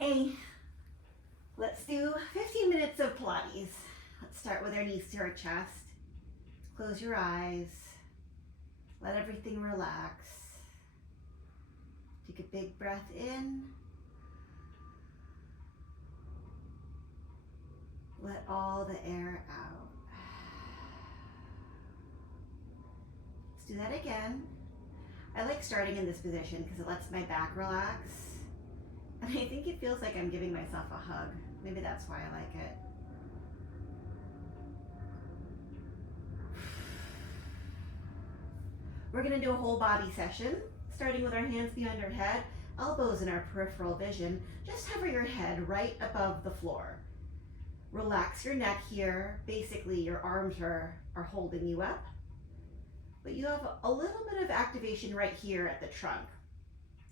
Hey, let's do 15 minutes of Pilates. Let's start with our knees to our chest. Close your eyes. Let everything relax. Take a big breath in. Let all the air out. Let's do that again. I like starting in this position because it lets my back relax. And I think it feels like I'm giving myself a hug. Maybe that's why I like it. We're gonna do a whole body session, starting with our hands behind our head, elbows in our peripheral vision. Just hover your head right above the floor. Relax your neck here. Basically, your arms are holding you up. But you have a little bit of activation right here at the trunk.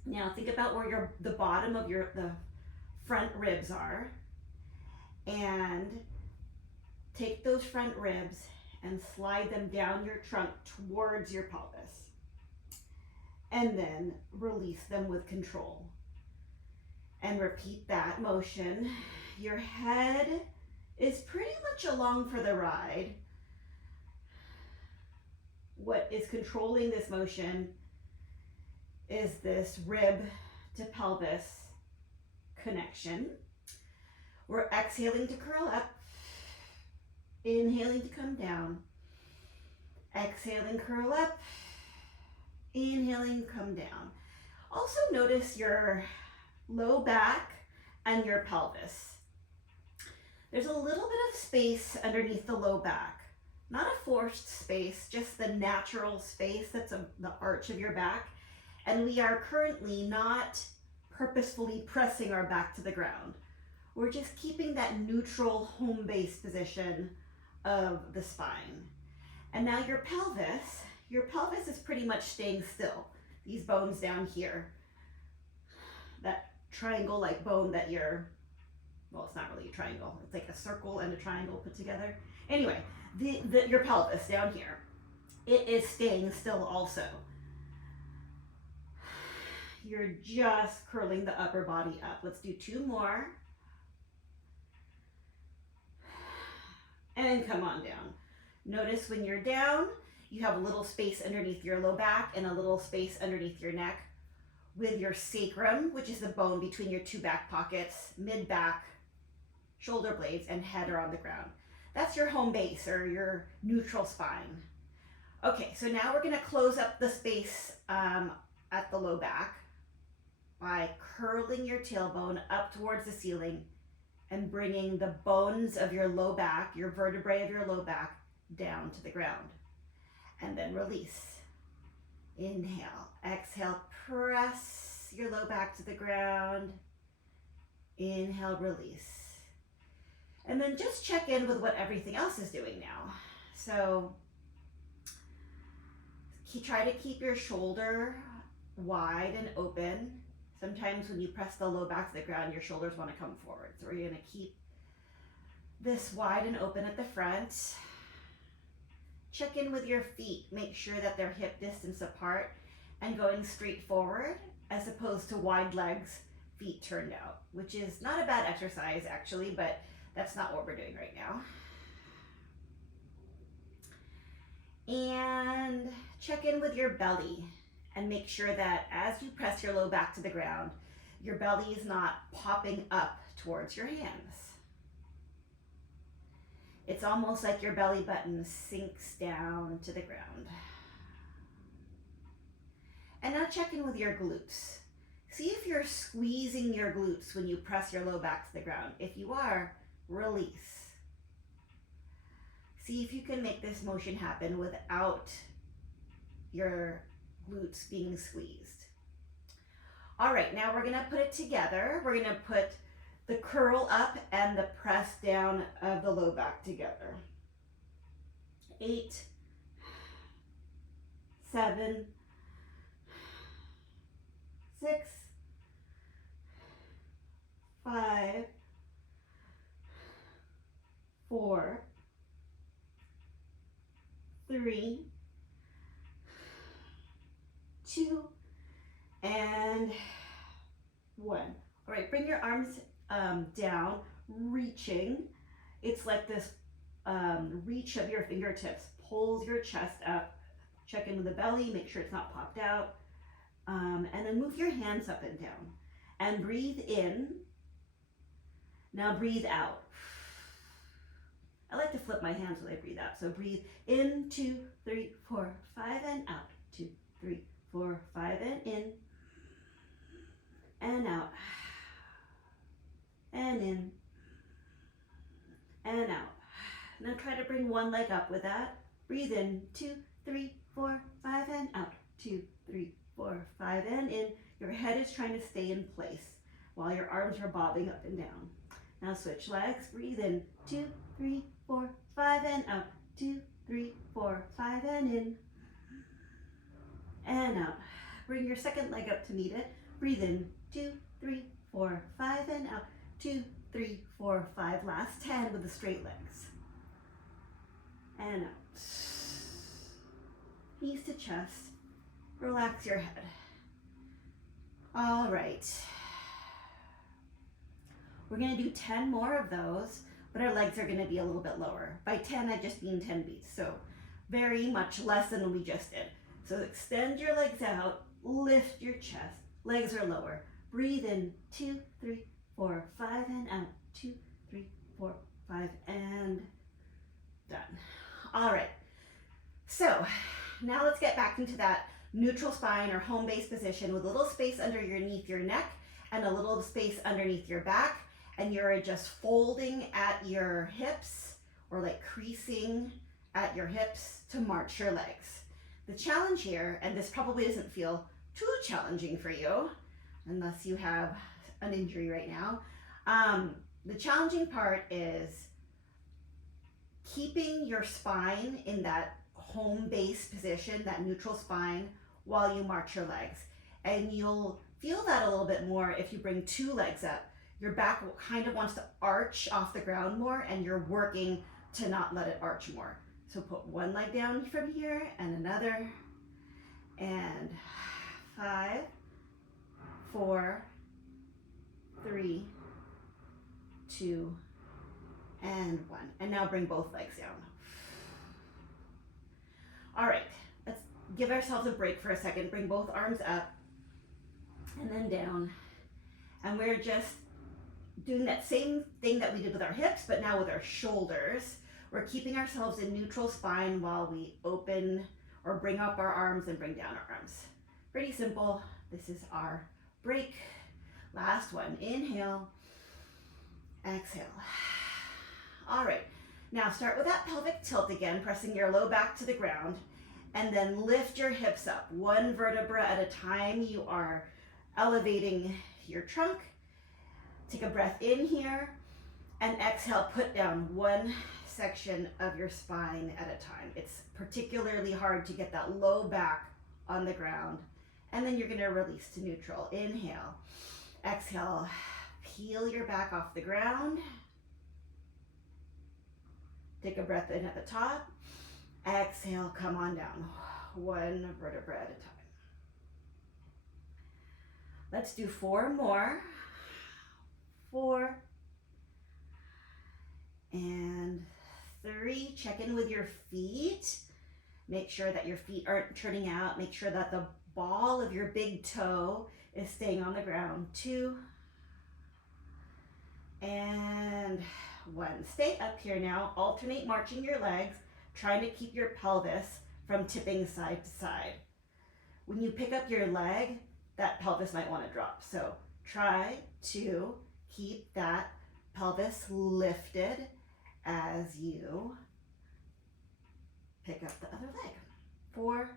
Now think about where the bottom of the front ribs are, and take those front ribs and slide them down your trunk towards your pelvis, and then release them with control. And repeat that motion. Your head is pretty much along for the ride. What is controlling this motion is this rib to pelvis connection. We're exhaling to curl up, inhaling to come down, exhaling, curl up, inhaling, come down. Also notice your low back and your pelvis. There's a little bit of space underneath the low back. Not a forced space, just the natural space that's the arch of your back. And we are currently not purposefully pressing our back to the ground. We're just keeping that neutral home base position of the spine. And now your pelvis is pretty much staying still. These bones down here, that triangle-like bone that well, it's not really a triangle. It's like a circle and a triangle put together. Anyway, your pelvis down here, it is staying still also. You're just curling the upper body up. Let's do 2 more. And come on down. Notice when you're down, you have a little space underneath your low back and a little space underneath your neck with your sacrum, which is the bone between your 2 back pockets, mid-back, shoulder blades, and head are on the ground. That's your home base or your neutral spine. Okay, so now we're gonna close up the space at the low back by curling your tailbone up towards the ceiling and bringing the bones of your low back, your vertebrae of your low back, down to the ground. And then release. Inhale, exhale, press your low back to the ground. Inhale, release. And then just check in with what everything else is doing now. So try to keep your shoulder wide and open. Sometimes when you press the low back to the ground, your shoulders want to come forward. So we're going to keep this wide and open at the front. Check in with your feet. Make sure that they're hip distance apart and going straight forward as opposed to wide legs, feet turned out, which is not a bad exercise actually, but that's not what we're doing right now. And check in with your belly and make sure that as you press your low back to the ground, your belly is not popping up towards your hands. It's almost like your belly button sinks down to the ground. And now check in with your glutes. See if you're squeezing your glutes when you press your low back to the ground. If you are, release. See if you can make this motion happen without your glutes being squeezed. All right, now we're gonna put it together. We're gonna put the curl up and the press down of the low back together. 8, 7, 6, 5, 4, 3, 2, and 1. All right, bring your arms down, reaching. It's like this reach of your fingertips pulls your chest up. Check in with the belly, make sure it's not popped out. And then move your hands up and down. And breathe in. Now breathe out. I like to flip my hands when I breathe out. So breathe in, 2, 3, 4, 5, and out. 2, 3, 4, 5, and in. And out. And in. And out. Now try to bring one leg up with that. Breathe in, 2, 3, 4, 5, and out. 2, 3, 4, 5, and in. Your head is trying to stay in place while your arms are bobbing up and down. Now switch legs. Breathe in, 2, 3, 4, 5, and out. 2, 3, 4, 5, and in. And out. Bring your second leg up to meet it. Breathe in, 2, 3, 4, 5, and out. 2, 3, 4, 5. Last 10 with the straight legs. And out. Knees to chest. Relax your head. All right. We're going to do 10 more of those, but our legs are going to be a little bit lower. By 10, I just mean 10 beats, so very much less than we just did. So extend your legs out, lift your chest, legs are lower. Breathe in, 2, 3, 4, 5, and out. 2, 3, 4, 5, and done. All right, so now let's get back into that neutral spine or home base position with a little space underneath your neck and a little space underneath your back. And you're just folding at your hips or like creasing at your hips to march your legs. The challenge here, and this probably doesn't feel too challenging for you, unless you have an injury right now. The challenging part is keeping your spine in that home base position, that neutral spine, while you march your legs. And you'll feel that a little bit more if you bring 2 legs up. Your back kind of wants to arch off the ground more, and you're working to not let it arch more. So put one leg down from here and another, and 5, 4, 3, 2, and 1. And now bring both legs down. All right, let's give ourselves a break for a second. Bring both arms up and then down. And we're just doing that same thing that we did with our hips, but now with our shoulders. We're keeping ourselves in neutral spine while we open or bring up our arms and bring down our arms. Pretty simple. This is our break. Last one. Inhale, exhale. All right. Now start with that pelvic tilt again, pressing your low back to the ground, and then lift your hips up. One vertebra at a time. You are elevating your trunk. Take a breath in here and exhale, put down one section of your spine at a time. It's particularly hard to get that low back on the ground. And then you're gonna release to neutral. Inhale, exhale, peel your back off the ground. Take a breath in at the top. Exhale, come on down. One vertebra at a time. Let's do 4 more. 4 and 3. Check in with your feet. Make sure that your feet aren't turning out. Make sure that the ball of your big toe is staying on the ground. 2 and 1. Stay up here now. Alternate marching your legs, trying to keep your pelvis from tipping side to side. When you pick up your leg, that pelvis might want to drop. So try to keep that pelvis lifted as you pick up the other leg. 4,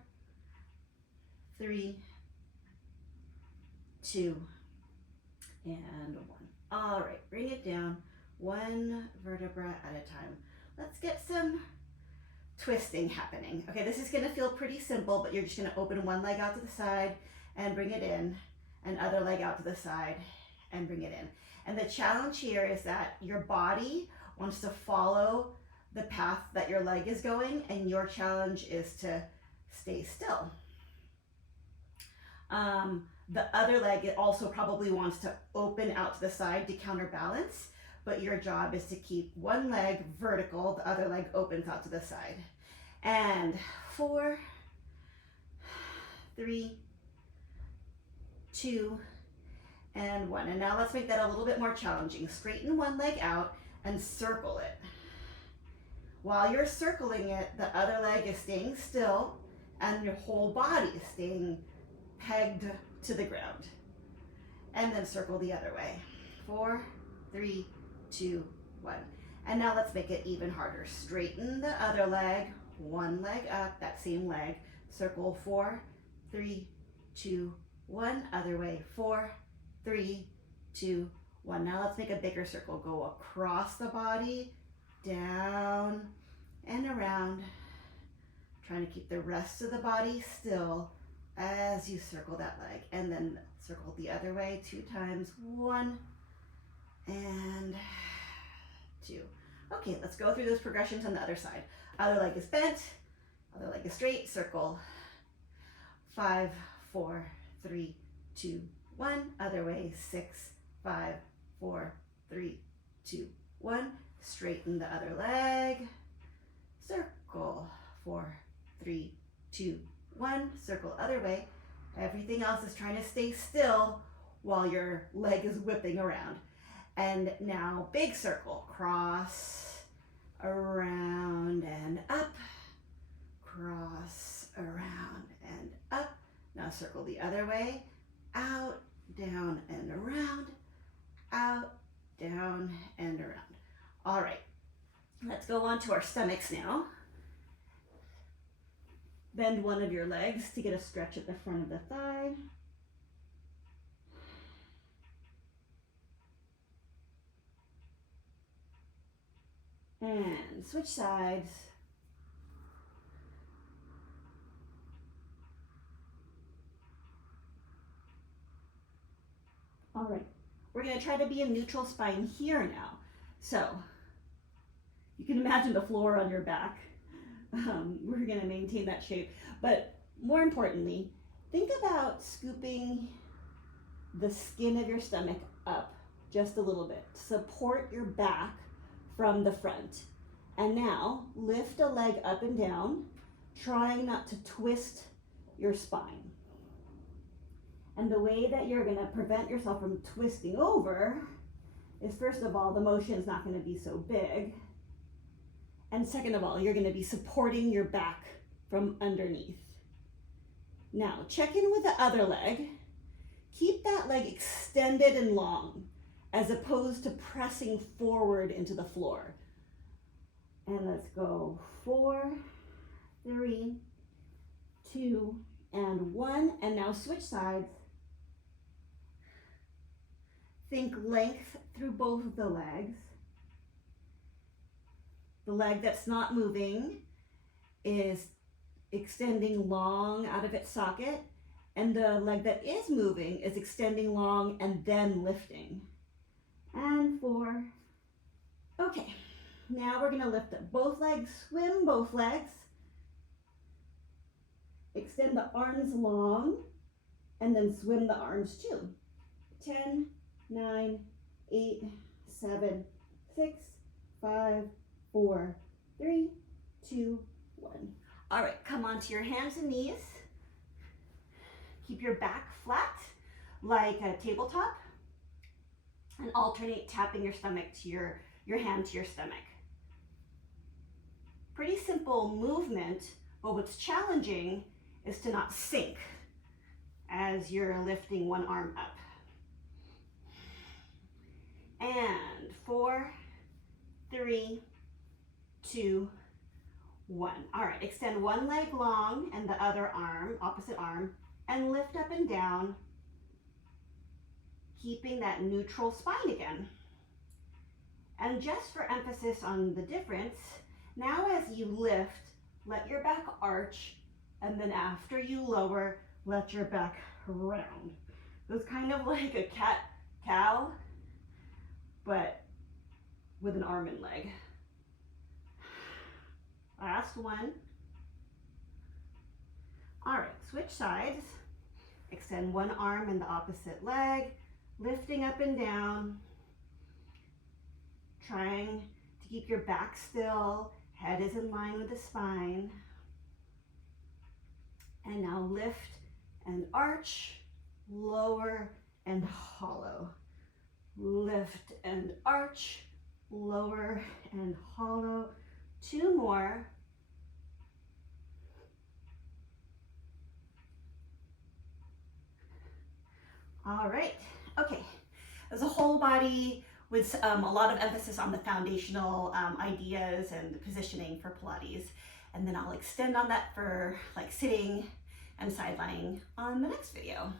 3, 2, and 1. All right, bring it down, one vertebra at a time. Let's get some twisting happening. Okay, this is gonna feel pretty simple, but you're just gonna open one leg out to the side and bring it in, and other leg out to the side and bring it in. And the challenge here is that your body wants to follow the path that your leg is going, and your challenge is to stay still. The other leg, it also probably wants to open out to the side to counterbalance, but your job is to keep one leg vertical, the other leg opens out to the side. And 4, 3, 2, and 1. And now let's make that a little bit more challenging. Straighten one leg out and circle it. While you're circling it, the other leg is staying still and your whole body is staying pegged to the ground. And then circle the other way. 4, 3, 2, 1. And now let's make it even harder. Straighten the other leg, one leg up, that same leg. Circle 4, 3, 2, 1. Other way. 4, 3, 2, 1. Now let's make a bigger circle. Go across the body, down and around. Trying to keep the rest of the body still as you circle that leg. And then circle the other way 2 times. 1 and 2. Okay, let's go through those progressions on the other side. Other leg is bent, other leg is straight. Circle 5, 4, 3, 2, 1. Other way 6, 5, 4, 3, 2, 1. Straighten the other leg. Circle 4, 3, 2, 1. Circle other way. Everything else is trying to stay still while your leg is whipping around. And now big circle. Cross, around and up. Cross, around and up. Now circle the other way. Out, down and around. Out, down and around. All right, let's go on to our stomachs now. Bend one of your legs to get a stretch at the front of the thigh. And switch sides. All right, we're going to try to be in neutral spine here now. So you can imagine the floor on your back. We're going to maintain that shape. But more importantly, think about scooping the skin of your stomach up just a little bit. Support your back from the front. And now lift a leg up and down, trying not to twist your spine. And the way that you're going to prevent yourself from twisting over is, first of all, the motion is not going to be so big. And second of all, you're going to be supporting your back from underneath. Now, check in with the other leg. Keep that leg extended and long, as opposed to pressing forward into the floor. And let's go 4, 3, 2, and 1. And now switch sides. Think length through both of the legs. The leg that's not moving is extending long out of its socket, and the leg that is moving is extending long and then lifting. And 4. Okay, now we're going to lift up both legs, swim both legs. Extend the arms long, and then swim the arms too. 10, 9, 8, 7, 6, 5, 4, 3, 2, 1. All right, come onto your hands and knees. Keep your back flat like a tabletop, and alternate tapping your stomach to your hand to your stomach. Pretty simple movement, but what's challenging is to not sink as you're lifting one arm up. And 4, 3, 2, 1. All right, extend one leg long and the other arm, opposite arm, and lift up and down, keeping that neutral spine again. And just for emphasis on the difference, now as you lift, let your back arch, and then after you lower, let your back round. So it's kind of like a cat-cow, but with an arm and leg. Last one. All right, switch sides. Extend one arm and the opposite leg, lifting up and down, trying to keep your back still, head is in line with the spine. And now lift and arch, lower and hollow. Lift and arch, lower and hollow. 2 more. All right, okay. There's a whole body with a lot of emphasis on the foundational ideas and the positioning for Pilates. And then I'll extend on that for like sitting and side lying on the next video.